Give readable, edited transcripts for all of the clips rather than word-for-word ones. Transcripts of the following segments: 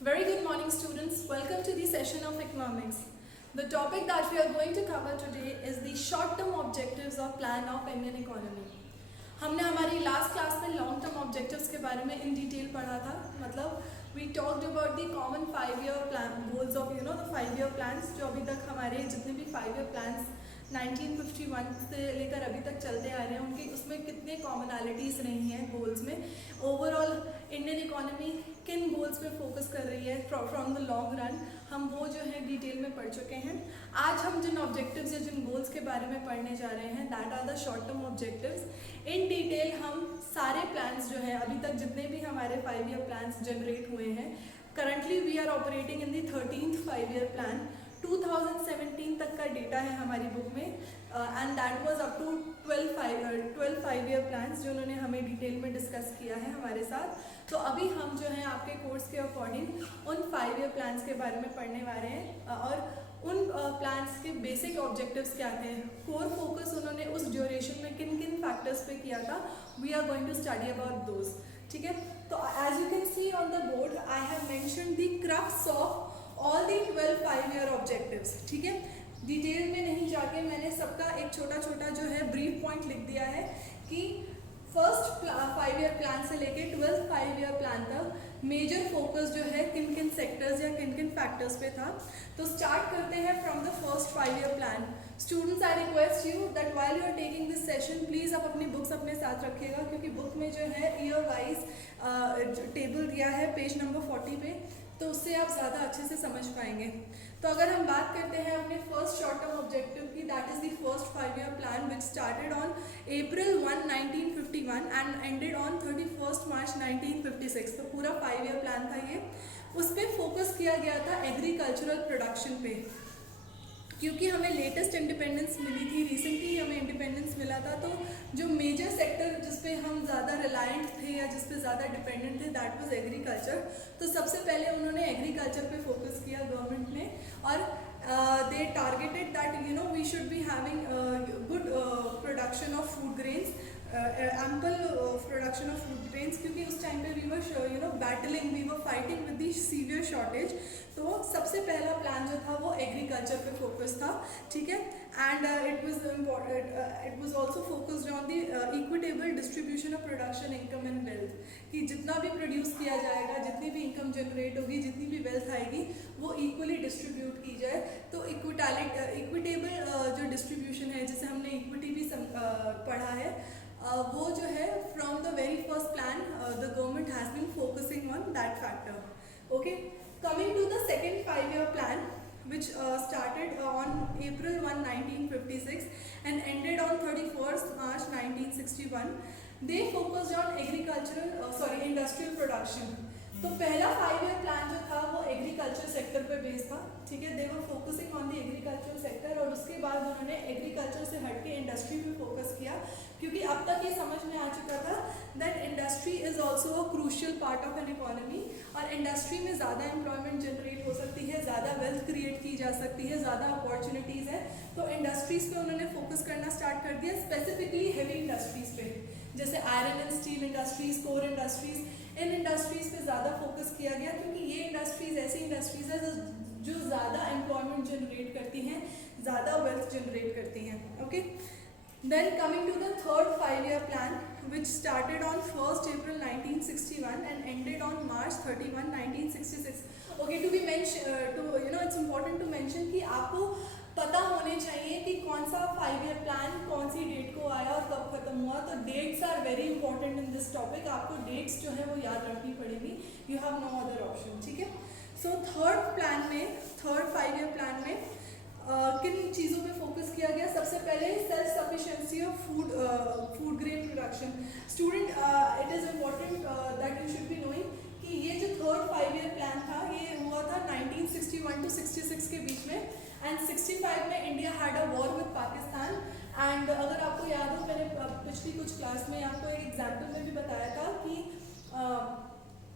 Very good morning, students. Welcome to the session of economics. The topic that we are going to cover today is the short-term objectives of plan of Indian economy. हमने हमारी last class में long term objectives के बारे में in detail पढ़ा था. मतलब we talked about the common 5 year plan goals of the 5 year plans जो अभी तक हमारे जितने भी 5 ईयर प्लान्स 1951 से लेकर अभी तक चलते आ रहे हैं उनके उसमें कितने कॉमनैलिटीज़ रही हैं गोल्स में. ओवरऑल इंडियन इकोनॉमी किन गोल्स पे फोकस कर रही है फ्रॉम द लॉन्ग रन, हम वो जो है डिटेल में पढ़ चुके हैं. आज हम जिन ऑब्जेक्टिव्स या जिन गोल्स के बारे में पढ़ने जा रहे हैं that are the short term objectives. In detail हम सारे प्लान्स जो है अभी तक जितने भी हमारे 5 ईयर प्लान्स जनरेट हुए हैं, currently we are operating in the 13th 5 year plan. 2017 तक का डेटा है हमारी बुक में and that was up to 12 5 year plans जो उन्होंने हमें डिटेल में डिस्कस किया है हमारे साथ. तो अभी हम जो है आपके कोर्स के अकॉर्डिंग उन 5 ईयर प्लान्स के बारे में पढ़ने वाले हैं और उन प्लान्स के बेसिक ऑब्जेक्टिव्स क्या थे, कोर फोकस उन्होंने उस ड्यूरेशन में किन किन फैक्टर्स पे किया था. We are going to study about those. ठीक है, तो as you can see on the board I have mentioned the crux of all the 12 5 year objectives. ठीक है, डिटेल में नहीं जाके मैंने सबका एक छोटा छोटा जो है ब्रीफ पॉइंट लिख दिया है कि फर्स्ट 5 ईयर प्लान से लेके 12th 5 ईयर प्लान तक मेजर फोकस जो है किन किन सेक्टर्स या किन किन फैक्टर्स पे था. तो स्टार्ट करते हैं from the first 5 year plan. Students I request you that while you are taking this session please आप अपनी बुक्स अपने साथ रखिएगा क्योंकि बुक में जो है ईयर वाइज टेबल दिया है पेज नंबर 40 पे, तो उससे आप ज़्यादा अच्छे से समझ पाएंगे. तो अगर हम बात करते हैं अपने फर्स्ट शॉर्ट टर्म ऑब्जेक्टिव की, that is the first 5 year plan which started on April 1 1951 and ended on 31st March 1956. तो पूरा 5 ईयर प्लान था ये. उस पर फोकस किया गया था एग्रीकल्चरल प्रोडक्शन पे, क्योंकि हमें लेटेस्ट इंडिपेंडेंस मिली थी, रिसेंटली हमें इंडिपेंडेंस मिला था. तो जो मेजर सेक्टर जिस पे हम ज़्यादा रिलायंट थे या जिस पे ज़्यादा डिपेंडेंट थे दैट वाज एग्रीकल्चर. तो सबसे पहले उन्होंने एग्रीकल्चर पे फोकस किया गवर्नमेंट ने और they targeted that we should be having good production of food grains, ample production of food grains, क्योंकि उस टाइम पे we were battling, we were fighting with the severe shortage. तो सबसे पहला प्लान जो था वो एग्रीकल्चर पे फोकस था. ठीक है, and it was also focused on the equitable distribution of production income and wealth, कि जितना भी प्रोड्यूस किया जाएगा, जितनी भी इनकम जनरेट होगी, जितनी भी वेल्थ आएगी वो इक्वली डिस्ट्रीब्यूट की जाए. तो इक्विटेबल जो डिस्ट्रीब्यूशन है, जिसे हमने इक्विटी भी पढ़ा है, वो जो है from the very first plan the government has been focusing on that factor. Okay, coming to the second 5 year plan which started on April 1 1956 and ended on 31st March 1961. They focused on industrial production. तो पहला 5 year plan जो था वो agriculture sector पे based था. ठीक है, they were focusing on the agriculture sector और उसके बाद उन्होंने एग्रीकल्चर से हटके इंडस्ट्री पे फोकस किया, क्योंकि अब तक ये समझ में आ चुका था that industry is also a crucial part of an economy और इंडस्ट्री में ज़्यादा एम्प्लॉयमेंट जनरेट हो सकती है, ज़्यादा वेल्थ क्रिएट की जा सकती है, ज़्यादा अपॉर्चुनिटीज़ है. तो इंडस्ट्रीज़ पे उन्होंने फोकस करना स्टार्ट कर दिया, स्पेसिफिकली हैवी इंडस्ट्रीज़ पे, जैसे iron and steel industries, core industries. In industries पे ज़्यादा फोकस किया गया क्योंकि ये इंडस्ट्रीज़ ऐसी इंडस्ट्रीज़ है जो ज़्यादा एम्प्लॉयमेंट जनरेट करती हैं, ज़्यादा वेल्थ जनरेट करती हैं. Okay, then coming to the third 5 year plan which started on 1st April 1961 and ended on March 31 1966. Okay, to be mentioned, it's important to mention कि आपको पता होने चाहिए कि कौन सा 5 ईयर प्लान कौन सी डेट को आया और कब खत्म हुआ. तो dates are very important in this topic. आपको डेट्स जो है वो याद रखनी पड़ेगी, you have no other option. ठीक है, सो थर्ड 5 ईयर प्लान में किन चीज़ों पे फोकस किया गया. सबसे पहले self sufficiency of food grain production. Student, it is important that you should be knowing कि ये जो थर्ड 5 ईयर प्लान था ये हुआ था 1961 to 66 के बीच में, एंड 65 में India had a war with Pakistan. And अगर आपको याद हो, मैंने पिछली कुछ क्लास में आपको एक एग्जाम्पल में भी बताया था कि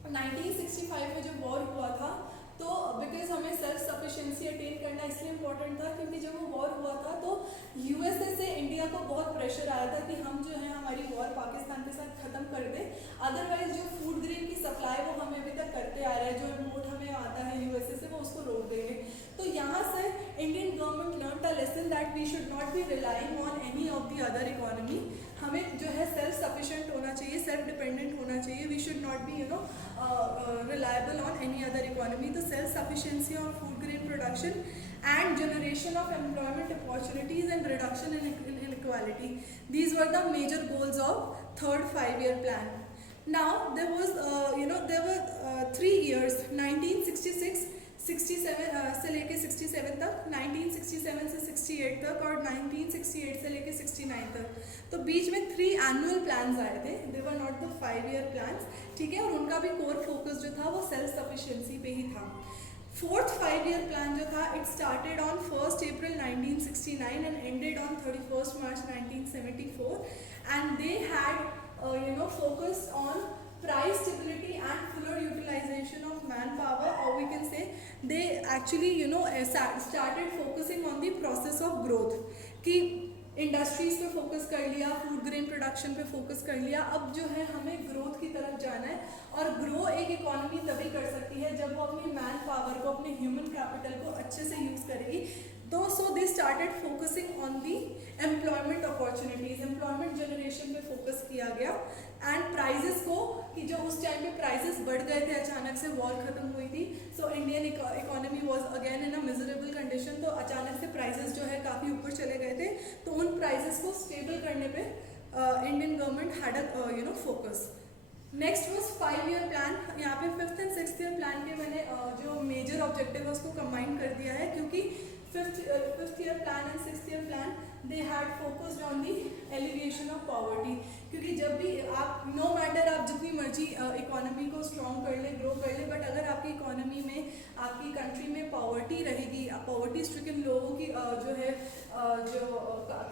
1965 में जब वॉर हुआ था तो बिकॉज हमें सेल्फ सफिशिएंसी अटेन करना इसलिए इम्पोर्टेंट था क्योंकि जब वो वॉर हुआ था तो यूएसए से इंडिया को बहुत प्रेशर आया था कि हम जो है हमारी वॉर पाकिस्तान के साथ ख़त्म कर दें, अदरवाइज जो फूड ग्रेन की सप्लाई वो हमें अभी तक करते आ रहे हैं, जो इम्पोर्ट हमें that we should not be relying on any of the other economy. हमें जो है सेल्फ सफिशिएंट होना चाहिए, सेल्फ डिपेंडेंट होना चाहिए. We should not be reliable on any other economy. The self-sufficiency of food grain production and generation of employment opportunities and reduction in inequality. These were the major goals of third 5-year plan. Now there was there were 3 years 1966 67 से लेके 67 तक, 1967 से 68 तक और 1968 से लेके 69 तक. तो बीच में 3 एनुअल प्लान्स आए थे. They were not the 5-year plans, ठीक है. और उनका भी कोर फोकस जो था वो सेल्फ सफिशिएंसी पे ही था. फोर्थ 5-year प्लान जो था, it started on 1st April 1969 and ended on 31st March 1974. And they had focused on price stability and fuller utilization of manpower, or we can say they actually started focusing on the process of growth. कि industries पे focus कर लिया, food grain production पे focus कर लिया. अब जो है हमें ग्रोथ की तरफ जाना है. और ग्रो एक इकोनॉमी तभी कर सकती है जब वो अपनी मैन पावर को, अपने ह्यूमन कैपिटल को अच्छे से यूज़ करेगी. तो so they started focusing on the employment opportunities, employment generation पे फोकस किया गया. एंड प्राइजेस को, कि जो उस टाइम पे प्राइजेस बढ़ गए थे, अचानक से वॉर खत्म हुई थी. So Indian economy was again in a miserable condition. तो अचानक से प्राइजेस जो है काफ़ी ऊपर चले गए थे. तो उन प्राइजेस को स्टेबल करने पे Indian government had a focus. Next was 5-year plan. यहाँ पे 5th and 6th year plan के मैंने जो मेजर ऑब्जेक्टिव है उसको कंबाइन कर दिया है, क्योंकि 5th year plan and 6th year plan they had focused on the alleviation of poverty. क्योंकि जब भी आप, नो मैटर आप जितनी मर्जी इकोनॉमी को स्ट्रॉन्ग कर ले, ग्रो कर ले, बट अगर आपकी इकोनॉमी में, आपकी कंट्री में पॉवर्टी रहेगी, पॉवर्टी स्ट्रिकन लोगों की जो है जो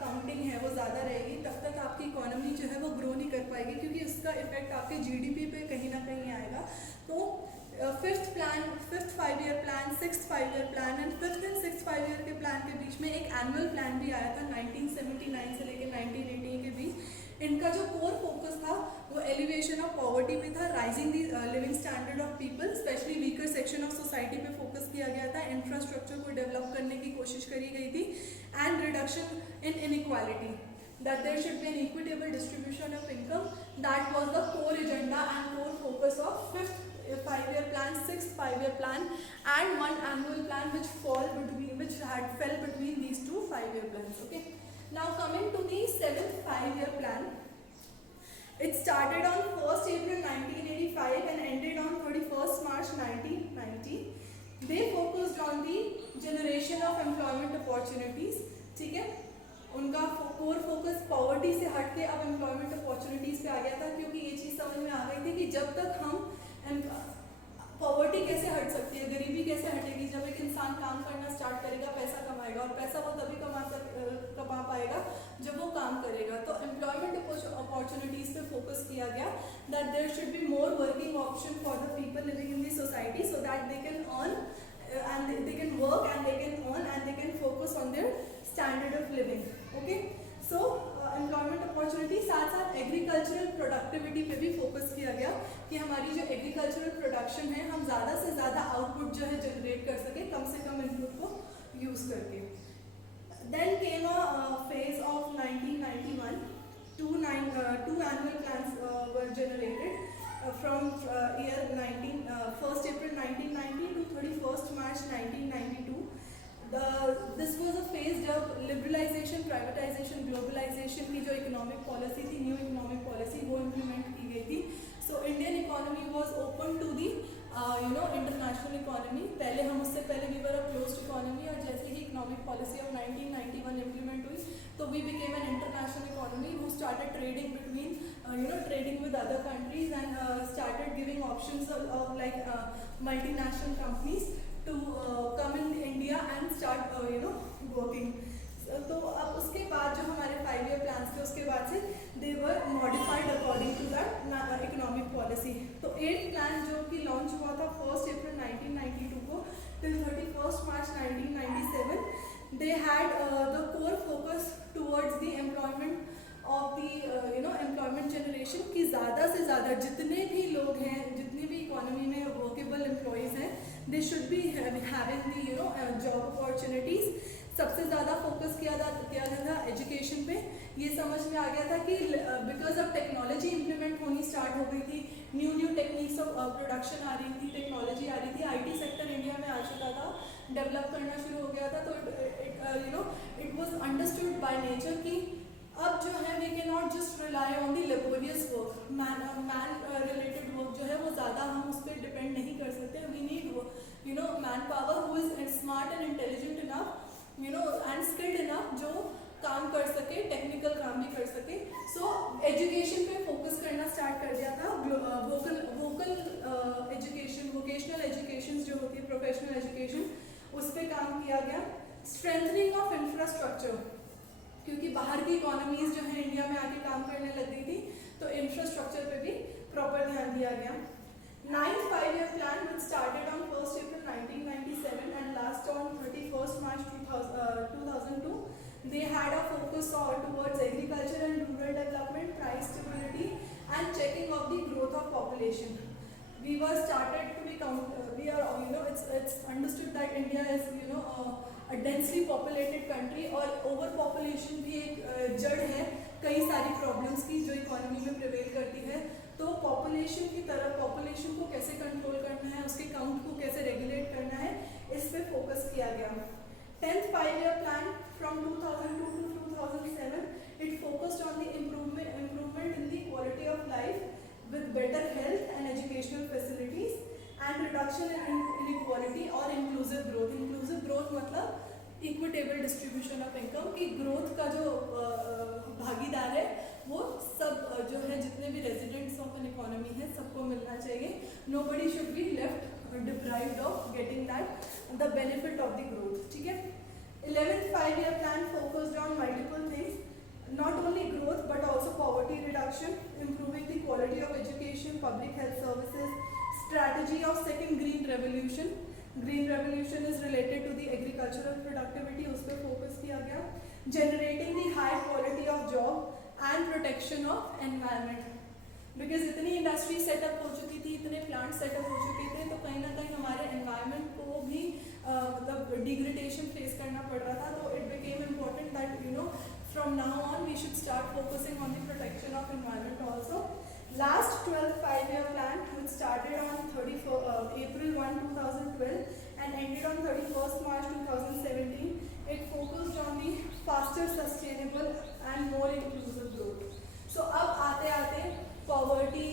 काउंटिंग है वो ज़्यादा रहेगी, तब तक आपकी इकोनॉमी जो है वो ग्रो नहीं कर पाएगी, क्योंकि उसका इफेक्ट आपके GDP पे कहीं ना कहीं आएगा. तो 5th 5-year plan, 6th 5-year plan and 5th and 6th 5-year के प्लान के बीच में एक एनुअल प्लान भी आया था 1979 से लेकर 1980 के बीच. इनका जो कोर फोकस था वो एलिवेशन ऑफ पॉवर्टी पे था, rising the living standard of people, specially weaker section of society पे फोकस किया गया था. इंफ्रास्ट्रक्चर को डेवलप करने की कोशिश करी गई थी. And reduction in inequality, that there should be an equitable distribution of income. That was the core agenda and core focus of 5th 5-year plan, 6th 5-year plan and one annual plan which fell between these two 5-year plans. Okay, now coming to the 7th 5-year plan, it started on 1st April 1985 and ended on 31st March 1990. They focused on the generation of employment opportunities. ठीक है, उनका core focus poverty से हट के अब employment opportunities पे आ गया था, क्योंकि ये चीज़ समझ में आ गई थी कि जब तक हम पॉवर्टी कैसे हट सकती है, गरीबी कैसे हटेगी, जब एक इंसान काम करना स्टार्ट करेगा, पैसा कमाएगा, और पैसा वो तभी कमा पाएगा जब वो काम करेगा. तो एम्प्लॉयमेंट अपॉर्चुनिटीज़ पे फोकस किया गया, that there should be more working option for the people living in the society, so that they can earn and they can work and they can earn and they can focus on their standard of living. Okay, so employment opportunity, साथ साथ agricultural productivity पे भी focus किया गया कि हमारी जो agricultural production है, हम ज़्यादा से ज़्यादा आउटपुट जो है जनरेट कर सके, कम से कम इनपुट को यूज़ करके. Then came a phase of 1991. Two annual plans were generated from year 1st April 1990 to 31st March 1992. This was a phase जब liberalization, privatization, globalization की जो economic policy थी, new economic policy, वो implement की गई थी. So Indian economy was open to the international economy. पहले हम उससे पहले we were a closed economy, और जैसे ही economic policy of 1991 implement हुई, तो we became an international economy who started trading between trading with other countries and started giving options of like multinational companies to come in India and start working. तो अब उसके बाद जो हमारे 5-year plans थे, उसके बाद से they were modified according to that economic policy. तो 8th plan जो कि launch हुआ था 1st April 1992 को till 31st March 1997, they had the core focus towards the employment of the employment generation, कि ज़्यादा से ज़्यादा जितने भी लोग हैं, जितनी भी इकोनॉमी में वर्केबल एम्प्लॉयज़ हैं, they should be having the job opportunities. सबसे ज़्यादा फोकस किया गया था एजुकेशन पे। ये समझ में आ गया था कि बिकॉज अब टेक्नोलॉजी इम्प्लीमेंट होनी स्टार्ट हो गई थी, न्यू टेक्निक्स ऑफ प्रोडक्शन आ रही थी, टेक्नोलॉजी आ रही थी, आईटी सेक्टर इंडिया में आ चुका था, डेवलप करना शुरू हो गया था। तो it was understood by nature कि अब जो है we can not just rely on the laborious work, man related work जो है वो ज़्यादा हम उस पर डिपेंड नहीं कर सकते। We need man power who is smart and intelligent enough and skilled enough, जो काम कर सके, टेक्निकल काम भी कर सके। सो एजुकेशन पे फोकस करना स्टार्ट कर दिया था। वोकल एजुकेशन, वोकेशनल एजुकेशन जो होती है, प्रोफेशनल एजुकेशन, उस पर काम किया गया। स्ट्रेंथनिंग ऑफ इंफ्रास्ट्रक्चर, क्योंकि बाहर की इकोनॉमीज जो है इंडिया में आके काम करने लग गई थी, तो इंफ्रास्ट्रक्चर पे भी प्रॉपर ध्यान दिया गया। 9th 5-year plan which started on 1st April 1997 and last on 31st March 2002. They had a focus towards agriculture and rural development, price stability and checking of the growth of population. We were started to be we are it's understood that India is a densely populated country और over population भी एक जड़ है कई सारी problems की जो economy में प्रिवेल करती है। तो पॉपुलेशन की तरफ, पॉपुलेशन को कैसे कंट्रोल करना है, उसके काउंट को कैसे रेगुलेट करना है, इस पे फोकस किया गया। 10th 5-year plan from 2002 to 2007, it focused on the improvement in the quality of life with better health and educational facilities and reduction in inequality और inclusive growth। inclusive growth मतलब equitable distribution of income, की growth का जो भागीदार है वो सब जो है, जितने भी रेजिडेंट्स ऑफ एन इकोनॉमी है, सबको मिलना चाहिए। Nobody should be left deprived of getting that the benefit of the growth. ठीक है। 11th 5-year plan focused on multiple things, not only growth but also poverty reduction, improving the quality of education, public health services, strategy of second green revolution। Green revolution is related to the agricultural productivity, उस पर focus किया गया। Generating the high quality of job and protection of environment, because इतनी industry setup हो चुकी थी, इतने plant setup हो चुके थे, तो कहीं ना कहीं हमारे एनवायरनमेंट को भी मतलब डिग्रेडेशन फेस करना पड़ रहा था। तो it became important that from now on we should start focusing on the protection of environment also. Last 12th 5-year plan, which started on April 1, 2012 and ended on 31st March 2017, it focused on the faster, sustainable and more inclusive growth. So अब आते आते poverty,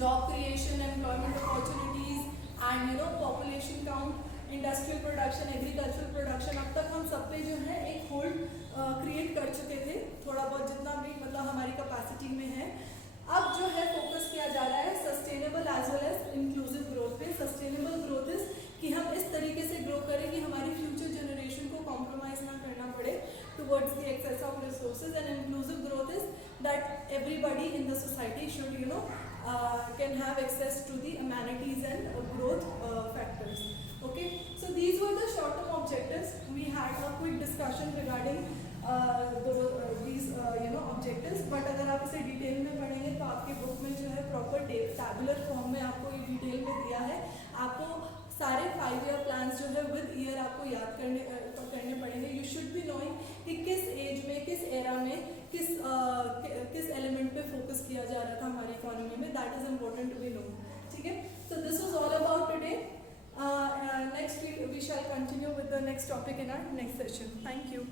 job creation, employment opportunities and population count, industrial production, agricultural production, अब तक हम सब पे जो है एक होल्ड क्रिएट कर चुके थे, थोड़ा बहुत जितना भी मतलब हमारी कैपेसिटी में है। अब जो है फोकस किया जा रहा है sustainable as well as inclusive growth पे। सस्टेनेबल ग्रोथ इज कि हम इस तरीके से ग्रो करें कि हमारी फ्यूचर जनरेशन को कॉम्प्रोमाइज ना करना पड़े towards the access of resources. And inclusive growth is that everybody in the society should can have access to the amenities and growth factors. Okay, so these were the short-term objectives. We had a quick discussion regarding these objectives. But अगर आप इसे detail में पढ़ेंगे तो आपके book में जो है प्रॉपर टैबुलर फॉर्म में आपको ये डिटेल में दिया है। आपको सारे 5-year प्लान्स जो है विद ईयर आपको याद करने पड़ेंगे। यू शुड बी नोइंग कि किस एज में, किस एरा में, किस एलिमेंट पे फोकस किया जा रहा था हमारी इकोनॉमी में। That is important to be known. ठीक है, so this was all about today. Next we shall continue with the next topic in our next session. Thank you.